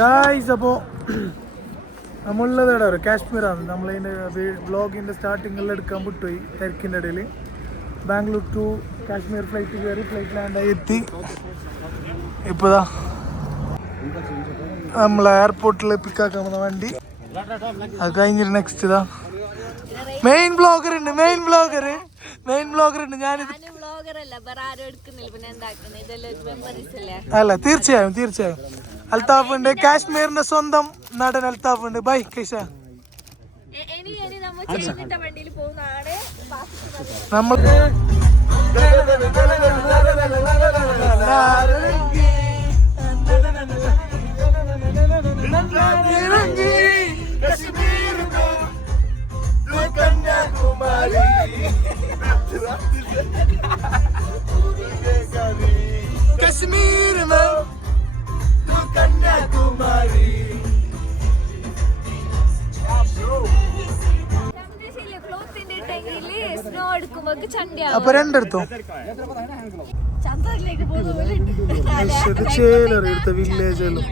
Guys, അപ്പോൾ നമ്മളുള്ളത് ഇവിടെ ഒരു കാശ്മീരാണ്. നമ്മളതിൻ്റെ വ്ളോഗിൻ്റെ സ്റ്റാർട്ടിങ്ങെല്ലാം എടുക്കാൻ വിട്ടുപോയി തിരക്കിൻ്റെ ഇടയിൽ. ബാംഗ്ലൂർ ടു കാശ്മീർ ഫ്ലൈറ്റ് കയറി ഫ്ലൈറ്റ് ലാൻഡായി എത്തി. ഇപ്പോഴാ നമ്മൾ എയർപോർട്ടിൽ പിക്കാക്കാൻ വന്ന വണ്ടി. അത് കഴിഞ്ഞിട്ട് നെക്സ്റ്റ് ഇതാ മെയിൻ ബ്ലോഗർ ഉണ്ട്. ഞാനിത് അല്ല, തീർച്ചയായും അൽത്താഫ് ഉണ്ട്, കാശ്മീരിന്റെ സ്വന്തം നടൻ അൽത്താഫ് ഉണ്ട്. ബൈ കൈസ. നമ്മൾ कश्मीर में तो कन्याकुमारी അപ്പൊ രണ്ടെടുത്തോ ചേലെടുത്ത വില്ലേജല്ലോ.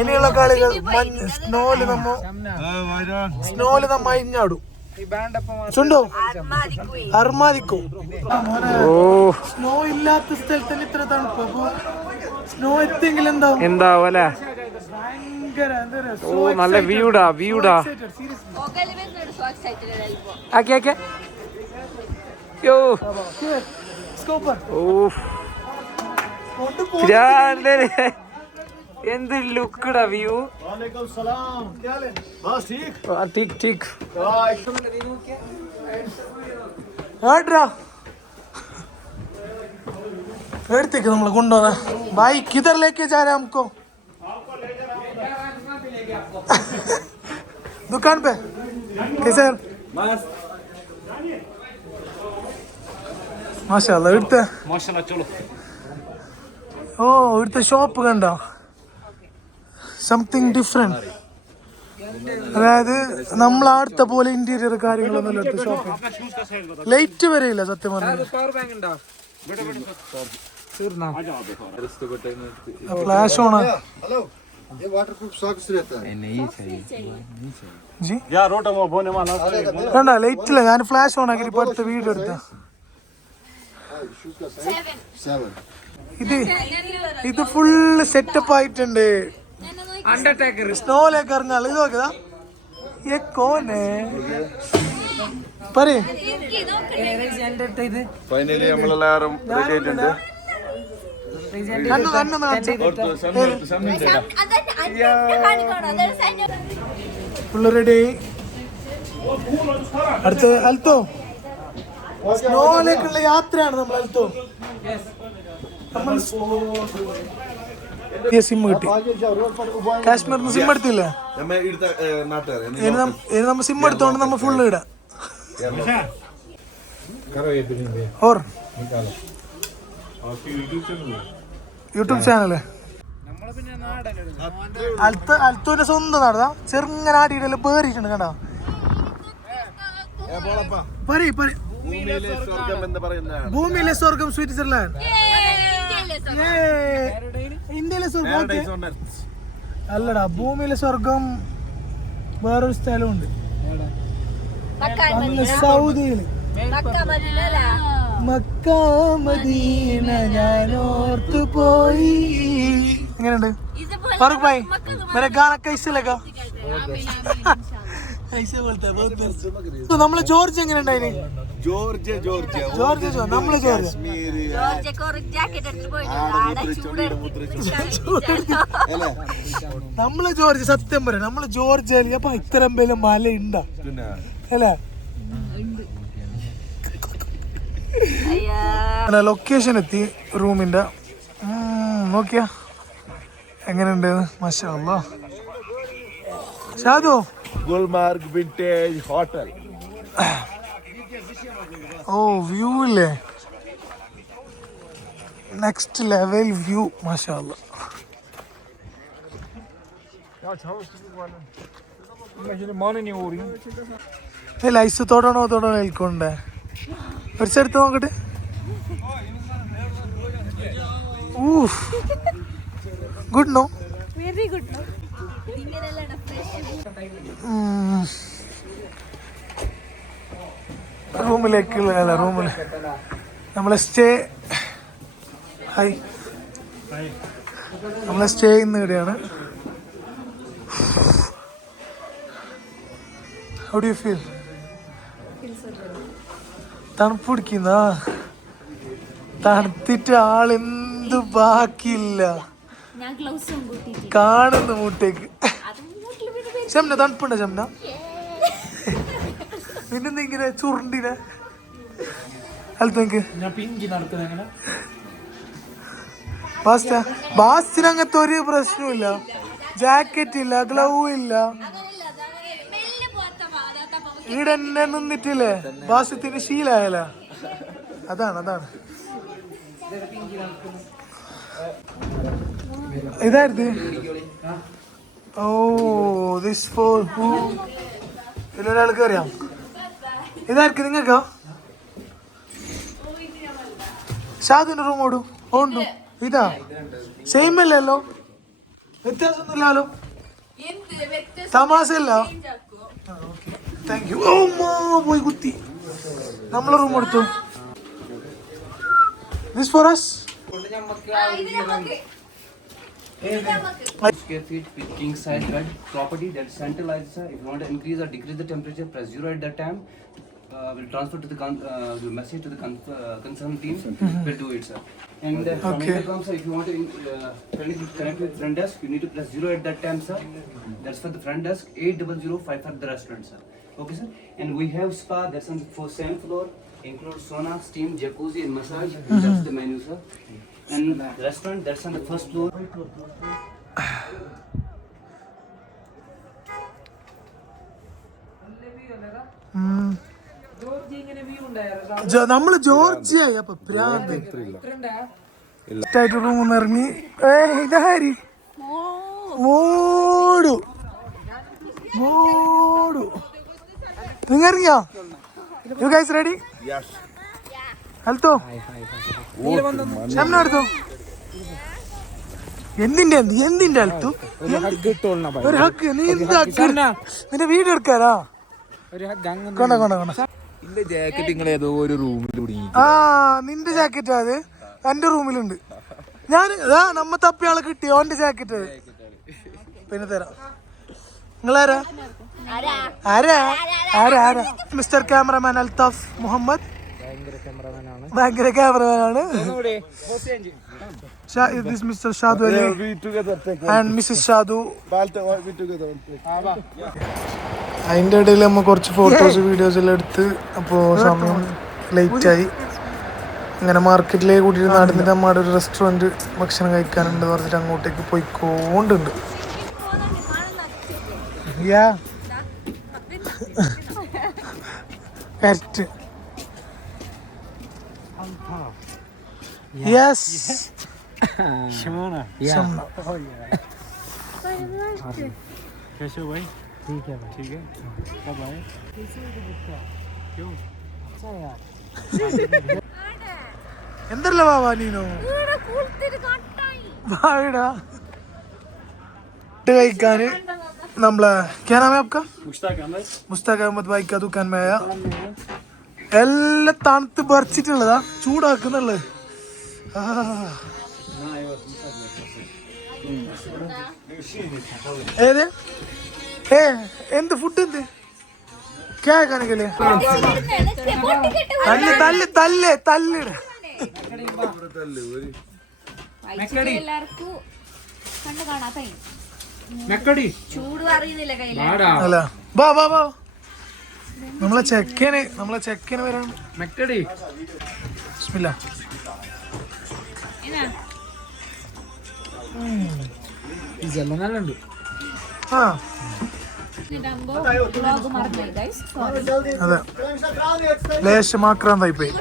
ഇനിയുള്ള കളികൾ സ്നോയില് നമ്മ അഴിഞ്ഞാടും. ചുണ്ടോ അർമാദിക്കോ. സ്നോ ഇല്ലാത്ത സ്ഥലത്ത് ഇത്ര തണുപ്പ്. അപ്പൊ സ്നോ എത്തിയെങ്കിൽ എന്താവും അല്ലേ? നല്ല വ്യൂടാ. എന്ത് ലുക്കടാ വ്യൂ. എടുത്തേക്ക് നമ്മള് കൊണ്ടുപോന്ന ഭായി കിതറിലേക്ക് जा रहे हमको दुकान पे कैसे മാഷാഅല്ലാ. ഇവിടുത്തെ ഇവിടുത്തെ ഷോപ്പ് കണ്ടോ? Something different. അതായത് നമ്മളടുത്ത പോലെ ഇന്റീരിയർ കാര്യങ്ങളൊന്നും ഇല്ലാത്ത ഷോപ്പ്. ലൈറ്റ് വരെ ഇല്ല സത്യം പറഞ്ഞാൽ. ഫ്ലാഷ് ഓൺ കണ്ട ലൈറ്റ് ഇല്ല. ഞാൻ ഫ്ലാഷ് ഓൺ ആക്കി ഇപ്പൊ അടുത്ത വീഡിയോ എടുത്ത. ഇത് ഫുള്ള് സെറ്റപ്പ് ആയിട്ടുണ്ട്. സ്നോയിലേക്ക് ഇറങ്ങാൻ ഇത് നോക്കിയതാ. റെഡി. അടുത്ത അൽത്തോ സ്നോയിലേക്കുള്ള യാത്രയാണ് നമ്മൾ. അൽത്തോ നമ്മൾ സിം കിട്ടി. കാശ്മീരിന് സിം എടുത്തില്ല. നമ്മ സിം എടുത്തോണ്ട് നമ്മ ഫുള്ള് ഇടാം. യൂട്യൂബ് ചാനല് അൽത്തോന്റെ സ്വന്തം നാടാ. ചെറുങ്ങനെ ആടിയിട്ടെല്ലാം പേറിയിട്ടുണ്ട് കണ്ടോ. ഭൂമിയിലെ സ്വർഗം സ്വിറ്റ്സർലാൻഡ്. ഇന്ത്യയിലെ സ്വർഗം അല്ലടാ, ഭൂമിയിലെ സ്വർഗം വേറൊരു സ്ഥലമുണ്ട് സൗദിയില്. മക്ക മദീന ഞാൻ ഓർത്തു പോയി. എങ്ങനെയുണ്ട് ഫാറൂഖ് ഭായ്? मेरा गाना कैसे लगा? ऐसे बोलता है बहुत मस्त. तो നമ്മളെ ജോർജ് എങ്ങനെ ഉണ്ടായിന്? ജോർജ് നമ്മളെ ജോർജ് നമ്മളെ ജോർജ് സത്യം പറയാം. നമ്മളെ ജോർജ് അപ്പൊ ഇത്തരം പേര് മല ഉണ്ടാ അല്ലേ? ലൊക്കേഷൻ എത്തി റൂമിന്റെ. നോക്കിയാ എങ്ങനെയുണ്ട്? മാഷാ അല്ലാഹ്. Shadu Gulmarg vintage hotel. ഓ വ്യൂ ഇല്ലേ, നെക്സ്റ്റ് ലെവൽ വ്യൂ. മാഷാ അല്ലാഹ്. ഐസ് തൊടണോ നിൽക്കണ്ടേ? ഒരു സ്ഥലത്ത് നോക്കട്ടെ. Good no very good. റൂമിലേക്കുള്ള റൂമിൽ നമ്മളെ സ്റ്റേ നമ്മളെ സ്റ്റേ ചെയ്യുന്ന ഇവിടെയാണ്. How do you feel? തണുപ്പ് പിടിക്കുന്ന തണുത്തിട്ട് ആളെന്ത് ബാക്കിയില്ല കാണുന്നു മൂട്ടേക്ക്. ശംന തണുപ്പുണ്ട ശംന? പിന്നെന്താ ഇങ്ങനെ ചുരുണ്ടിനെ അലത്തേക്ക് ബാസിന് അങ്ങനത്തെ ഒരു പ്രശ്നമില്ല. ജാക്കറ്റ് ഇല്ല, ഗ്ലൗ ഇല്ല, ഇവിടെ തന്നെ നിന്നിട്ടില്ലേ ബാസ്യത്തിന് ശീലായല്ല. അതാണ് ഇതായിരുന്നു. Oh this for who? ഇതിലൊരാൾക്ക് അറിയാം. ഇതായിരിക്കും നിങ്ങൾക്കോ? ഷാദുവിന്റെ റൂം ഓടും ഓണ്ടു. ഇതാ സെയിം അല്ലല്ലോ, വ്യത്യാസമൊന്നുമില്ലല്ലോ, തമാശല്ല. Thank you. പോയി കുത്തി. നമ്മളെ റൂം എടുത്തു. This four us. Square feet with king size bed property that centralized. If you want to increase or decrease the temperature, press 0 at that time. Will transfer to the message to the concerned team. Will do it, sir. And from intercom, sir, if you want to connect with front desk, you need to press 0 at that time, sir. That's for the front desk. 80055 for the restaurant, sir. Okay, sir. And we have spa that's on the same floor. Includes sauna, steam, jacuzzi, and massage. That's the menu, sir. And the restaurant that's on the first floor. നമ്മള് ജോർജിയായി അപ്പൊ പ്രാന്ത് room ഇറങ്ങി. ഇതാരി മോടു നിങ്ങൾ ഇറങ്ങിയോ? You guys ready? ഹെൽത്തോ എടുത്തോ. എന്തിന്റെ ഹെൽത്തു? ഒരു ഹക്ക്. നീ എന്താ നിന്റെ വീഡിയോ എടുക്കാനാ? നിന്റെ ജാക്കറ്റ് അത് എന്റെ റൂമിലുണ്ട്. ഞാൻ നമ്മ തപ്പിയാളെ കിട്ടി ഓന്റെ ജാക്കറ്റ്. പിന്നെ തരാം. നിങ്ങളാരാ? ആരാ? Mister cameraman Althaf Muhammad. ഭയങ്കര ക്യാമറമാനാണ്. Mister Shadu Ali and missus Shadu. അതിൻ്റെ ഇടയിൽ നമ്മൾ കുറച്ച് ഫോട്ടോസ് വീഡിയോസ് എല്ലാം എടുത്ത്. അപ്പോൾ സമയം ലേറ്റായി. ഇങ്ങനെ മാർക്കറ്റിലേക്ക് കൂട്ടിയിട്ട് നടന്നിട്ട് നമ്മുടെ ഒരു റെസ്റ്റോറൻറ്റ് ഭക്ഷണം കഴിക്കാനുണ്ട് പറഞ്ഞിട്ട് അങ്ങോട്ടേക്ക് പോയിക്കോണ്ടുണ്ട്. കറക്റ്റ്. യെസ് ठीक है कब आए? क्यों? എന്തല്ല ബാബാ നീനോ കഴിക്കാന് നമ്മളെ മുസ്താഖ് അഹമ്മദ് ഭായി കാ ദുക്കാൻ മേ ആയ. എല്ലാം തണുത്ത് പറിച്ചിട്ടുള്ളതാ, ചൂടാക്കുന്നുള്ളത്. ഏത് എന്ത് ഫുഡ് എന്ത് കേൾക്കാനൊക്കെ അല്ല. ബാ നമ്മളെ ചെക്കന് വരാൻ. ബിസ്മില്ലാ. ആ അതെ, ലേശം ആക്രാന്തായി പോയി.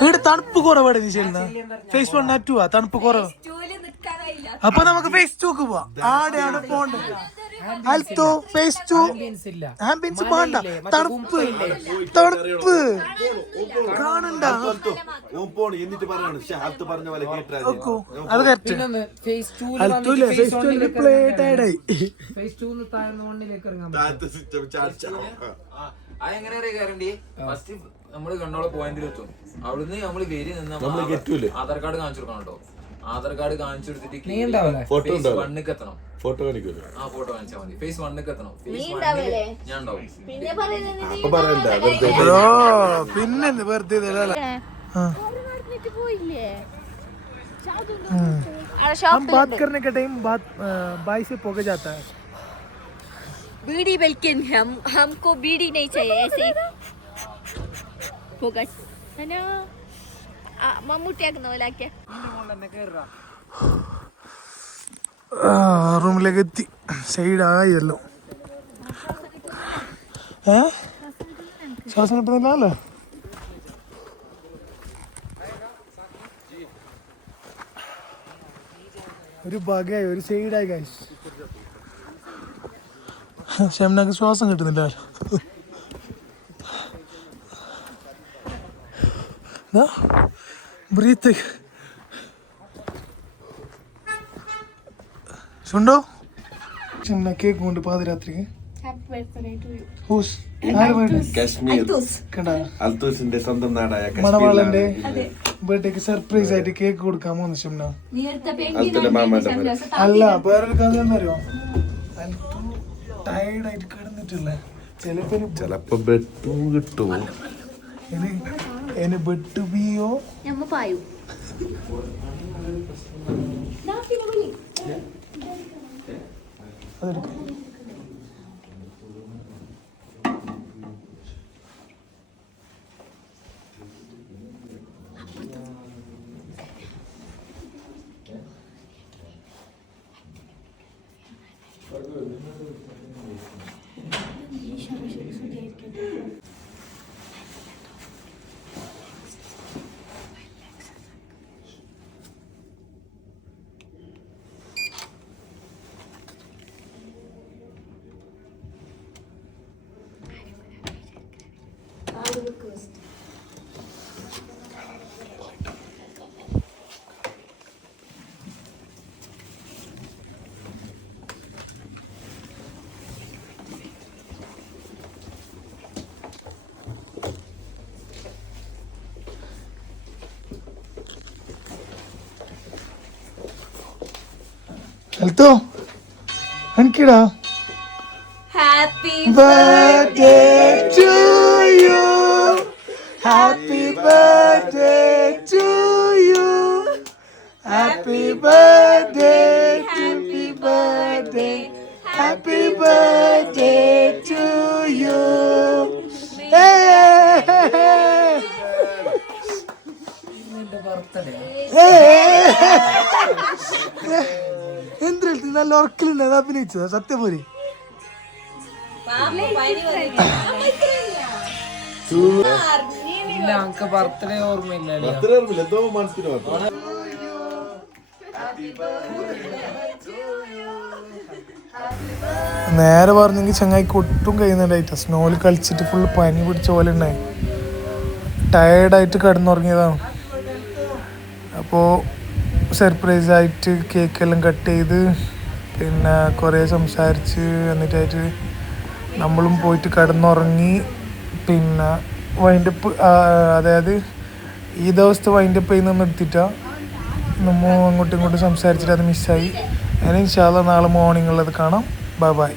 ഇവിടെ തണുപ്പ് കുറവാണ്. നീ ചെയ്യുന്ന ഫേസ് 1 2 തണുപ്പ് കുറവ്. അപ്പൊ നമുക്ക് ഫേസ് 2 പോവാം. ആടെയാണ് പോണ്ടത്. അൽത്തോ ഫേസ് 2 ആംബിയൻസ് വേണ്ട തണുപ്പ് തണുപ്പ് കാണണ്ട എന്നിട്ട് പറയാണ് ഷാത്ത് പറഞ്ഞ പോലെ നോക്കൂ അത് കറക്റ്റ് അൽത്തൂല്ലേ ഫേസ് 2 റിപ്ലൈ ടൈഡായി അതെങ്ങനെ ഗ്യാരണ്ടി ഫസ്റ്റ് നമ്മള് കണ്ണോളെ പോയിന്റിൽ എത്തും അവിടുന്ന് നമ്മള് വരി നിന്ന് ആധാർ കാർഡ് കാണിച്ചു കൊടുക്കണം കേട്ടോ ആധാർ കാർഡ് കാണിച്ചു കൊടുത്തിട്ട് ഫേസ് 1 എത്തണം ഫോട്ടോ കാണിക്കൂല ആ ഫോട്ടോ കാണിച്ചാൽ മതി ഫേസ് 1 എത്തണം ഫേസ് 1 ഞാൻ ഉണ്ടാവും പിന്നെ വെറുതെ हम बात करने के टाइम बाई से पोके जाता है बीड़ी बल्कि हमको बीड़ी नहीं चाहिए ऐसे फोकस है ना मम्मूटी आगनोला क्या റൂമിലേക്ക് എത്തി സൈഡായല്ലോ ശ്വാസം കിട്ടുന്നില്ലല്ലോ ഒരു ഭാഗമായി ഒരു സൈഡായി ഗൈസ് ഷംനാക്ക് ശ്വാസം കിട്ടുന്നില്ലല്ലോ ബ്രീത്ത് ചുണ്ടോ ചിന്ന കേക്ക് കൊണ്ട് പാതിരാത്രിക്ക് അൽത്തൂസിന്റെ സ്വന്തം നാടായ മണവാളന്റെ ബർത്ത്ഡേക്ക് സർപ്രൈസ് ആയിട്ട് കേക്ക് കൊടുക്കാൻ പോകുന്നു ഷിംന അല്ല വേറൊരു കഥ എന്നറിയോ ടയർഡ് ആയിട്ട് കിടന്നിട്ടില്ലേ ചിലപ്പോ ബെട്ടും കിട്ടുമോ എന്നെ ബെട്ടു ബിയോ പായു അതെടുക്കാം Alto, എനിക്കിടാ Happy birthday to you. Happy birthday to you. Happy birthday, happy birthday, happy birthday to you. എന്തിനാ നല്ല ഉറക്കലുണ്ട് അഭിനയിച്ചതാ സത്യം പോരെ ബർത്ത്ഡേ ഓർമ്മയില്ല എന്തോ മനസ്സിൽ നേരെ പറഞ്ഞെങ്കിൽ ചങ്ങായിക്ക് ഒട്ടും കഴിയുന്നുണ്ടായിട്ട സ്നോയിൽ കളിച്ചിട്ട് ഫുള്ള് പനി പിടിച്ച പോലെ ഉണ്ടായി ടയേർഡായിട്ട് കിടന്നുറങ്ങിയതാണ് അപ്പോൾ സർപ്രൈസായിട്ട് കേക്കെല്ലാം കട്ട് ചെയ്ത് പിന്നെ കുറേ സംസാരിച്ച് എന്നിട്ടായിട്ട് നമ്മളും പോയിട്ട് കിടന്നുറങ്ങി പിന്നെ വൈൻഡപ്പ് അതായത് ഈ ദിവസത്തെ വൈൻഡപ്പ് ചെയ്യുന്ന നിർത്തിയിട്ടാണ് നമ്മൾ അങ്ങോട്ടും ഇങ്ങോട്ടും സംസാരിച്ചിട്ട് അത് മിസ്സായി. അതിന് ഇൻഷാ അല്ലാഹ് നാളെ മോർണിംഗ് ഉള്ളത് കാണാം. Bye bye.